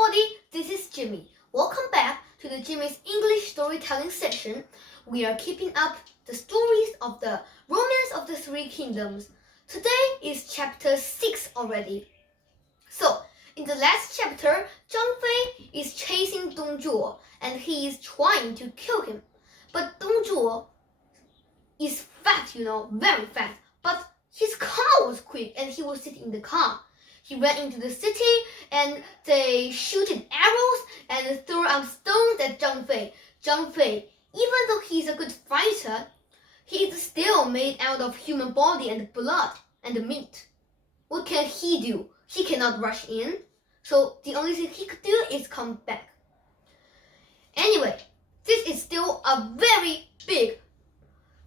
everybody, this is Jimmy. Welcome back to the Jimmy's English storytelling session. We are keeping up the stories of the Romance of the Three Kingdoms. Today is chapter 6 already. So, in the last chapter, Zhang Fei is chasing Dong Zhuo and he is trying to kill him. But Dong Zhuo is fat, very fat. But his car was quick and he was sitting in the car. He ran into the city and they shooted arrows and threw out stones at Zhang Fei. Zhang Fei, even though he's a good fighter, he is still made out of human body and blood and meat. What can he do? He cannot rush in. So the only thing he could do is come back. Anyway, this is still a very big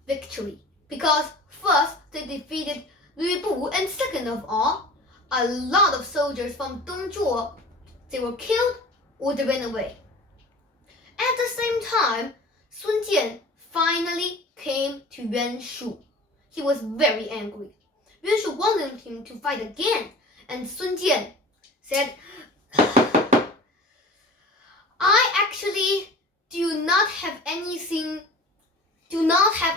victory because first they defeated Lü Bu and second of all, a lot of soldiers from Dong Zhuo, they were killed or they ran away. At the same time, Sun Jian finally came to Yuan Shu. He was very angry. Yuan Shu wanted him to fight again, and Sun Jian said, I actually do not have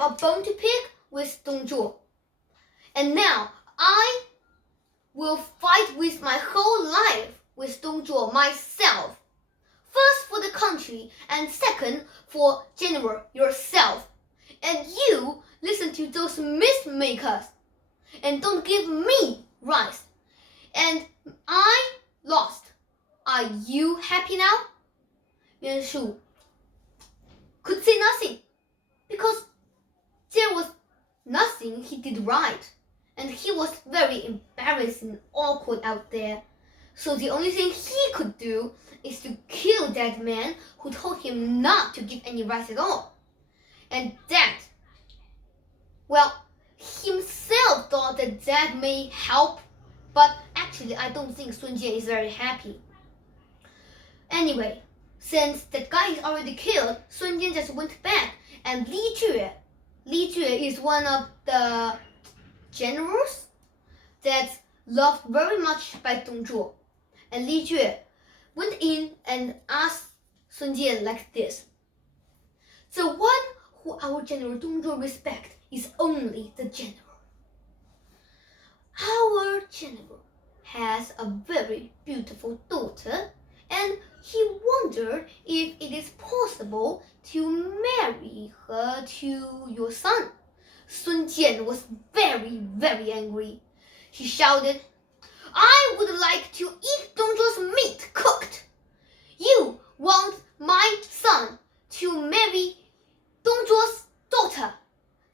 a bone to pick with Dong Zhuo. And now I will fight with my whole life with Dong Zhuo myself. First for the country and second for general yourself. And you listen to those myth makers and don't give me rice. And I lost. Are you happy now? Yuan Shu could say nothing because there was nothing he did right. And he was very embarrassed and awkward out there. So the only thing he could do is to kill that man who told him not to give any rice at all. And that, himself thought that may help, but actually I don't think Sun Jian is very happy. Anyway, since that guy is already killed, Sun Jian just went back, and Li Jue is one of the generals that's loved very much by Dong Zhuo. And Li Jue went in and asked Sun Jian like this. The one who our general Dong Zhuo respects is only the general. Our general has a very beautiful daughter and he wondered if it is possible to marry her to your son. Sun Jian was very, very angry. He shouted, I would like to eat Dong Zhuo's meat cooked. You want my son to marry Dong Zhuo's daughter.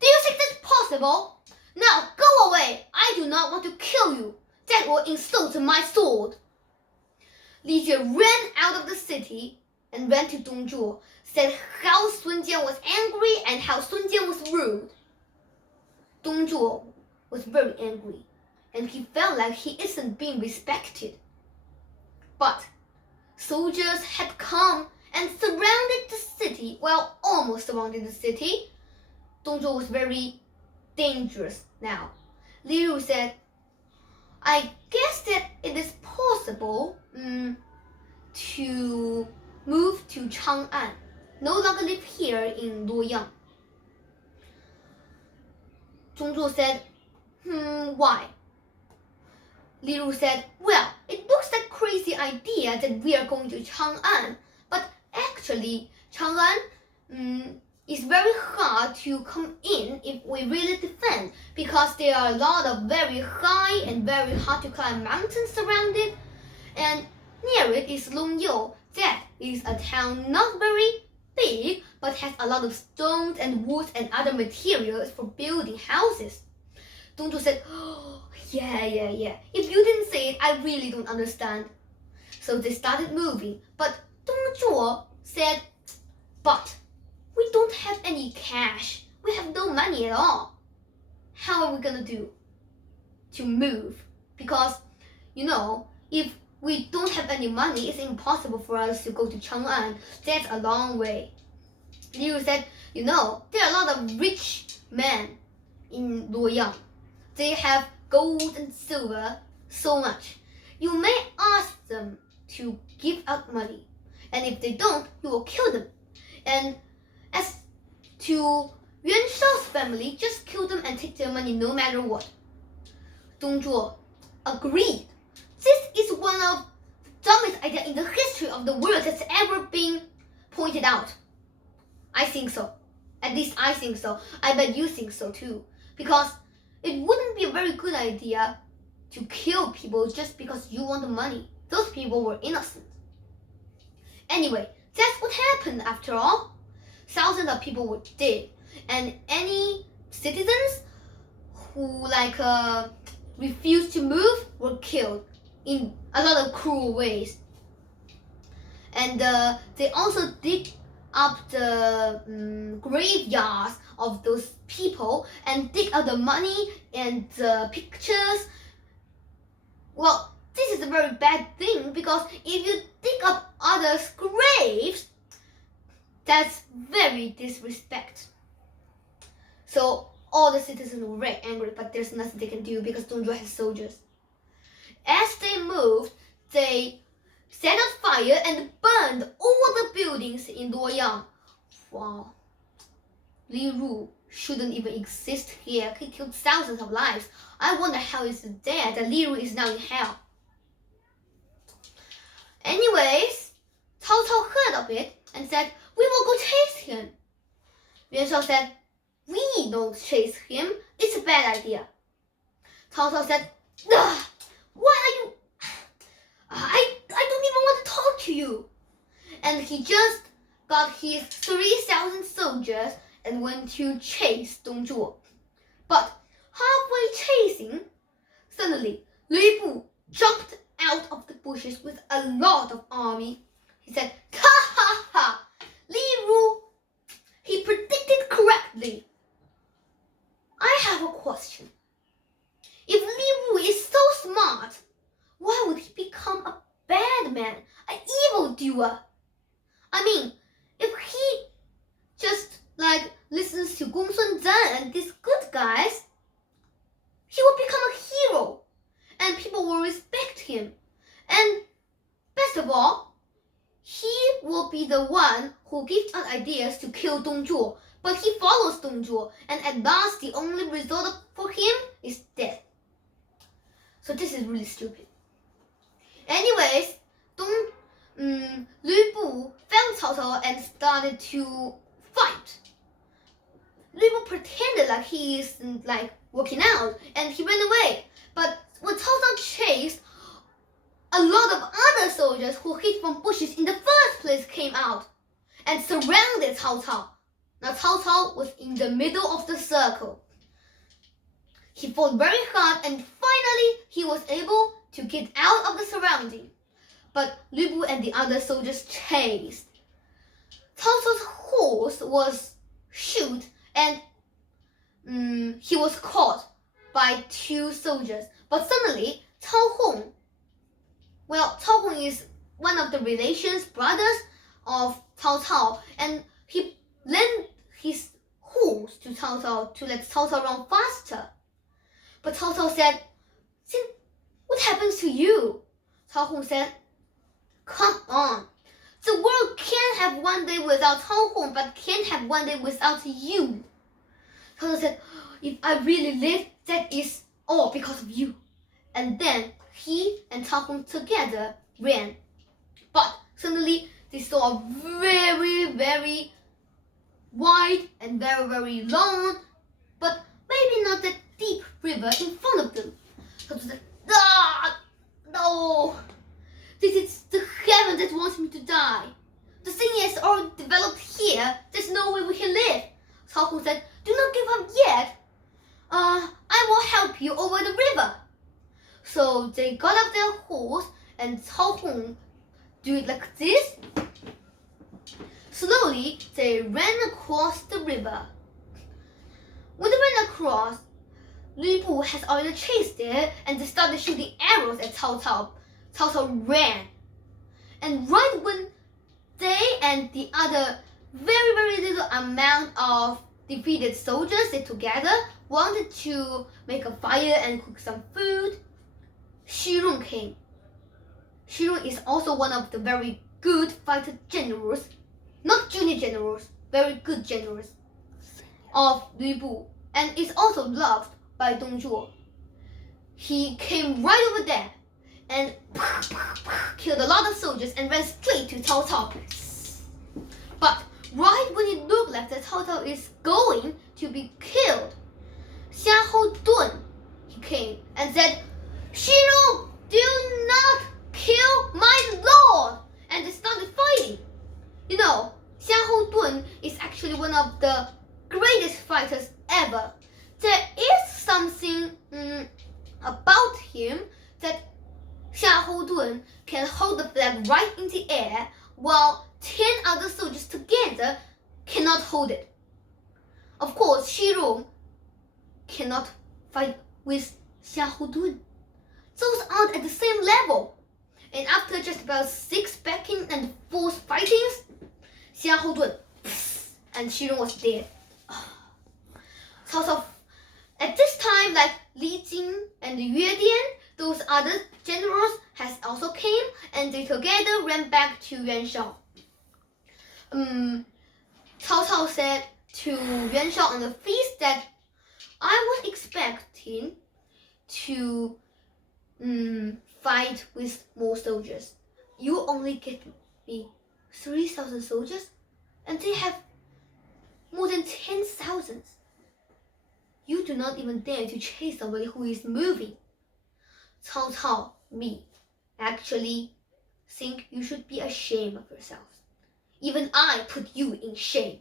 Do you think that's possible? Now go away. I do not want to kill you. That will insult my sword. Li Jue ran out of the city and ran to Dong Zhuo, said how Sun Jian was angry and how Sun Jian was rude. Dong Zhuo was very angry and he felt like he isn't being respected. But soldiers had come and surrounded the city, almost surrounded the city. Dong Zhuo was very dangerous now. Li Ru said, I guess that it is possible to move to Chang'an, no longer live here in Luoyang. Dong Zhuo said, why? Li Ru said, it looks like a crazy idea that we are going to Chang'an, but actually Chang'an is very hard to come in if we really defend because there are a lot of very high and very hard to climb mountains surrounded, and near it is Longyou. That is a town not very big but has a lot of stones and woods and other materials for building houses. Dong Zhuo said, yeah. If you didn't say it, I really don't understand. So they started moving, but Dong Zhuo said, but we don't have any cash. We have no money at all. How are we gonna do to move? Because, if we don't have any money, it's impossible for us to go to Chang'an. That's a long way. Liu said, there are a lot of rich men in Luoyang. They have gold and silver so much. You may ask them to give out money. And if they don't, you will kill them. And as to Yuan Shao's family, just kill them and take their money no matter what. Dong Zhuo agreed. This is one of the dumbest ideas in the history of the world that's ever been pointed out. I think so. At least I think so. I bet you think so too. Because it wouldn't be a very good idea to kill people just because you want the money. Those people were innocent. Anyway, that's what happened after all. Thousands of people were dead. And any citizens who refused to move were killed in a lot of cruel ways. And they also dig up the graveyards of those people and dig out the money and the pictures. Well, this is a very bad thing because if you dig up others' graves, that's very disrespect. So all the citizens were very angry, but there's nothing they can do because Dong Zhuo has soldiers. As they moved, they set on fire and burned all the buildings in Luoyang. Wow. Li Ru shouldn't even exist here. He killed thousands of lives. I wonder how is it there that Li Ru is now in hell. Anyways, Cao Cao heard of it and said, "We will go chase him." Yuan Shao said, "We don't chase him. It's a bad idea." Cao Cao said, "Why are you... I don't even want to talk to you." And he just got his 3,000 soldiers and went to chase Dong Zhuo. But halfway chasing, suddenly Lü Bu jumped out of the bushes with a lot of army. He said, "Ha ha ha! Li Ru, he predicted correctly." I have a question. If Li Ru is so smart, why would he become a bad man, an evildoer? I mean, if he just listens to Gong Sun Zan and these good guys, he will become a hero and people will respect him. And best of all, he will be the one who gives out ideas to kill Dong Zhuo. But he follows Dong Zhuo, and at last the only result for him is death. So this is really stupid. Anyways, Lü Bu found Cao Cao and started to fight. Lü Bu pretended like he isn't working out and he ran away. But when Cao Cao chased, a lot of other soldiers who hid from bushes in the first place came out and surrounded Cao Cao. Now Cao Cao was in the middle of the circle. He fought very hard and finally he was able to get out of the surrounding. But Lü Bu and the other soldiers chased. Cao Cao's horse was shot and he was caught by 2 soldiers. But suddenly Cao Hong is one of the brothers of Cao Cao, and he lent his horse to Cao Cao to let Cao Cao run faster. But Cao Cao said, "What happens to you?" Cao Hong said, "Come on. The world can't have one day without Cao Hong, but can't have one day without you." Cao Cao said, "If I really live, that is all because of you." And then he and Cao Hong together ran. But suddenly they saw a very, very wide and very, very long, but maybe not that deep river in front of them. So they said, no, this is the heaven that wants me to die. The thing is already developed here. There's no way we can live. Cao Hong said, "Do not give up yet. I will help you over the river." So they got up their horse and Cao Hong do it like this. Slowly, they ran across the river. When they ran across, Lü Bu has already chased it and they started shooting arrows at Cao Cao. Cao Cao ran. And right when they and the other very, very little amount of defeated soldiers they together wanted to make a fire and cook some food, Xu Rong came. Xu Xu Rong is also one of the very good fighter generals, not junior generals, very good generals of Lu Bu, and is also loved by Dong Zhuo. He came right over there and killed a lot of soldiers and ran straight to Cao Cao. But right when it looked like that Cao Cao is going to be killed, Xiahou Dun, he came and said, Xu Rong, do not kill my lord! And they started fighting. You know, Xiahou Dun is actually one of the greatest fighters ever. There is something about him that Xiahou Dun can hold the flag right in the air while 10 other soldiers together cannot hold it. Of course, Xu Rong cannot fight with Xiahou Dun. Those aren't at the same level. And after just about 6 backing and force fightings, Xiahou Dun and Xu Rong was dead. So at this time, like Li Jing and Yue Dian, those other generals has also came and they together ran back to Yuan Shao. Cao Cao said to Yuan Shao on the feast that I was expecting to fight with more soldiers. You only get me 3,000 soldiers and they have more than 10,000. You do not even dare to chase somebody who is moving. Cao Cao, me, actually think you should be ashamed of yourself. Even I put you in shame.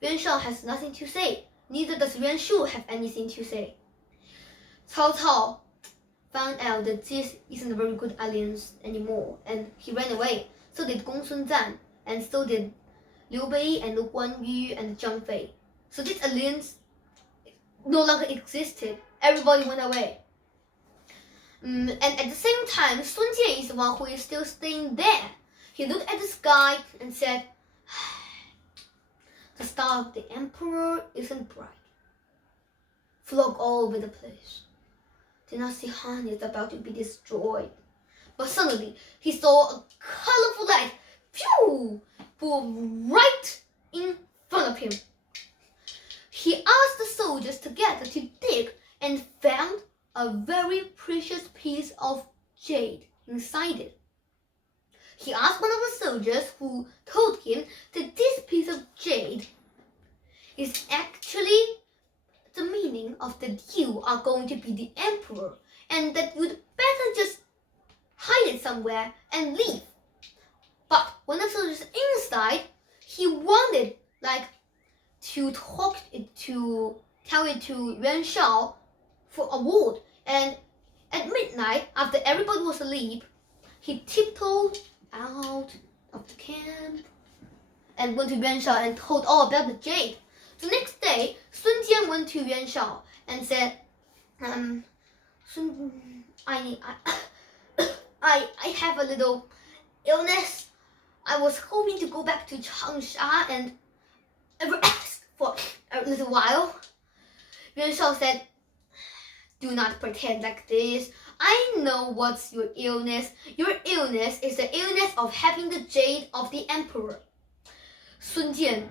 Yuan Shao has nothing to say. Neither does Yuan Shu have anything to say. Cao Cao found out that this isn't a very good alliance anymore, and he ran away. So did Gong Sun Zan, and so did Liu Bei and Guan Yu and Zhang Fei. So this alliance no longer existed. Everybody went away. And at the same time, Sun Jian is the one who is still staying there. He looked at the sky and said, the star of the emperor isn't bright. Fog all over the place. Did not see Han is about to be destroyed. But suddenly, he saw a colorful light, phew, boom, right in front of him. He asked the soldiers together to dig and found a very precious piece of jade inside it. He asked one of the soldiers, who told him that this piece of jade is actually the meaning of that you are going to be the emperor and that you'd better just hide it somewhere and leave. But when the soldiers inside, he wanted to tell it to Yuan Shao for a word. And at midnight, after everybody was asleep, he tiptoed out of the camp and went to Yuan Shao and told all about the jade. The next day, Sun Jian went to Yuan Shao and said, I have a little illness. I was hoping to go back to Changsha and rest for a little while. Yuan Shao said, do not pretend like this. I know what's your illness. Your illness is the illness of having the jade of the emperor. Sun Jian's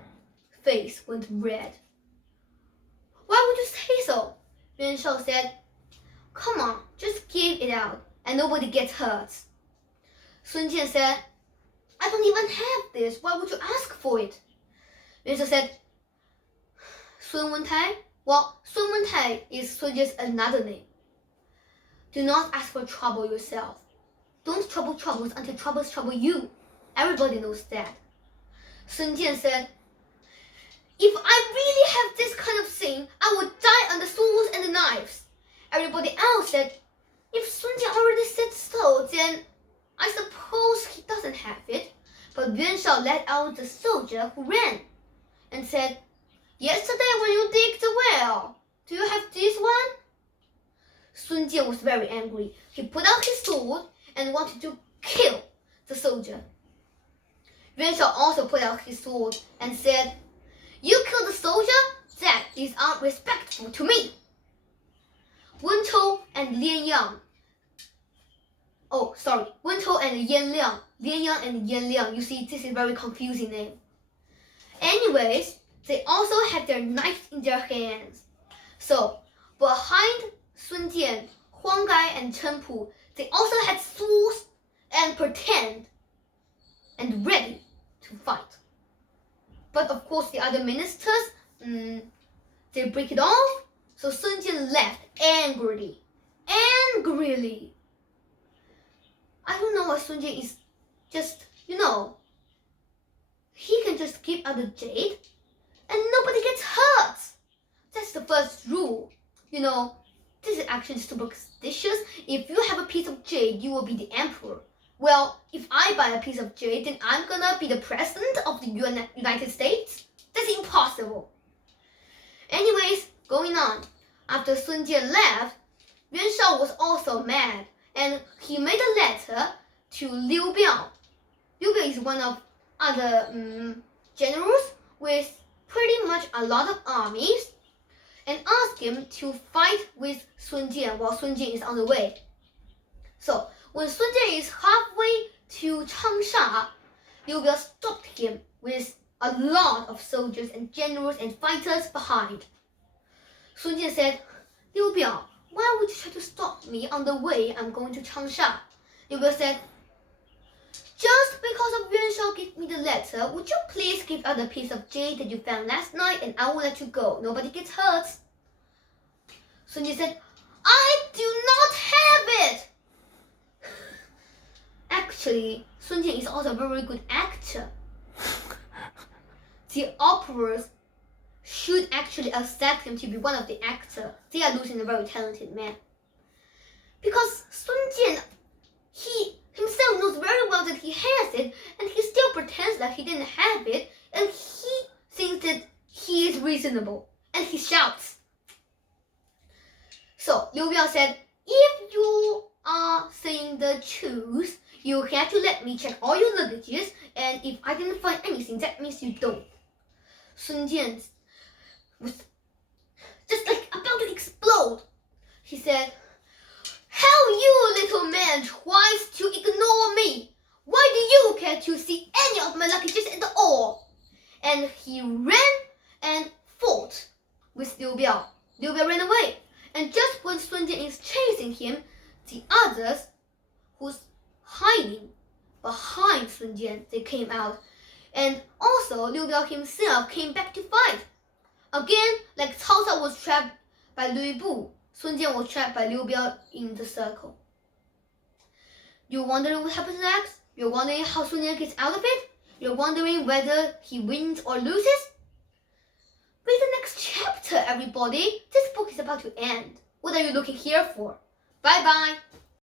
face went red. Why would you say so? Yuan Shao said, come on, just give it out and nobody gets hurt. Sun Jian said, I don't even have this. Why would you ask for it? Yuan Shao said, Sun Wentai? Well, Sun Wentai is just another name. Do not ask for trouble yourself. Don't trouble troubles until troubles trouble you. Everybody knows that. Sun Jian said, if I really have this kind of thing, I would die on the swords and the knives. Everybody else said, if Sun Jian already said so, then I suppose he doesn't have it. But Yuan Shao let out the soldier who ran and said, yesterday when you digged the well, do you have this one? Sun Jian was very angry. He put out his sword and wanted to kill the soldier. Yuan Shao also put out his sword and said, you killed the soldier? That is unrespectful to me. Wen Chou and Lian Yang Oh, sorry. Wen Tou and Yan Liang. Lian Yang and Yan Liang. You see, this is very confusing name. Anyways, they also had their knives in their hands. So, behind Sun Jian, Huang Gai, and Chen Pu, they also had swords and pretend and ready to fight. But of course, the other ministers, they break it off. So Sun Jian left angrily. I don't know why Sun Jian is just, he can just give out the jade and nobody gets hurt. That's the first rule. This is actually superstitious. If you have a piece of jade, you will be the emperor. Well, if I buy a piece of jade, then I'm gonna be the president of the United States? That's impossible. Anyways, going on. After Sun Jian left, Yuan Shao was also mad, and he made a letter to Liu Biao. Liu Biao is one of other generals with pretty much a lot of armies, and asked him to fight with Sun Jian while Sun Jian is on the way. So, when Sun Jian is halfway to Changsha, Liu Biao stopped him with a lot of soldiers and generals and fighters behind. Sun Jian said, Liu Biao, why would you try to stop me on the way I'm going to Changsha? Liu Biao said, just because of Yuan Shao gave me the letter, would you please give out the piece of jade that you found last night and I will let you go. Nobody gets hurt. Sun Jian said, I do not have it. Actually, Sun Jian is also a very good actor. The operas should actually accept him to be one of the actors. They are losing a very talented man. Because Sun Jian, he himself knows very well that he has it, and he still pretends like he didn't have it, and he thinks that he is reasonable, and he shouts. So Liu Biao said, if you are saying the truth, you have to let me check all your luggages, and if I didn't find anything, that means you don't. Sun Jian was just like about to explode. He said, how you little man tries to ignore me? Why do you care to see any of my luggages at all? And he ran and fought with Liu Biao. Liu Biao ran away. And just when Sun Jian is chasing him, the others who's hiding behind Sun Jian, they came out. And also Liu Biao himself came back to fight. Again, like Cao Cao was trapped by Lu Bu, Sun Jian was trapped by Liu Biao in the circle. You're wondering what happens next? You're wondering how Sun Jian gets out of it? You're wondering whether he wins or loses? Read the next chapter, everybody. This book is about to end. What are you looking here for? Bye-bye.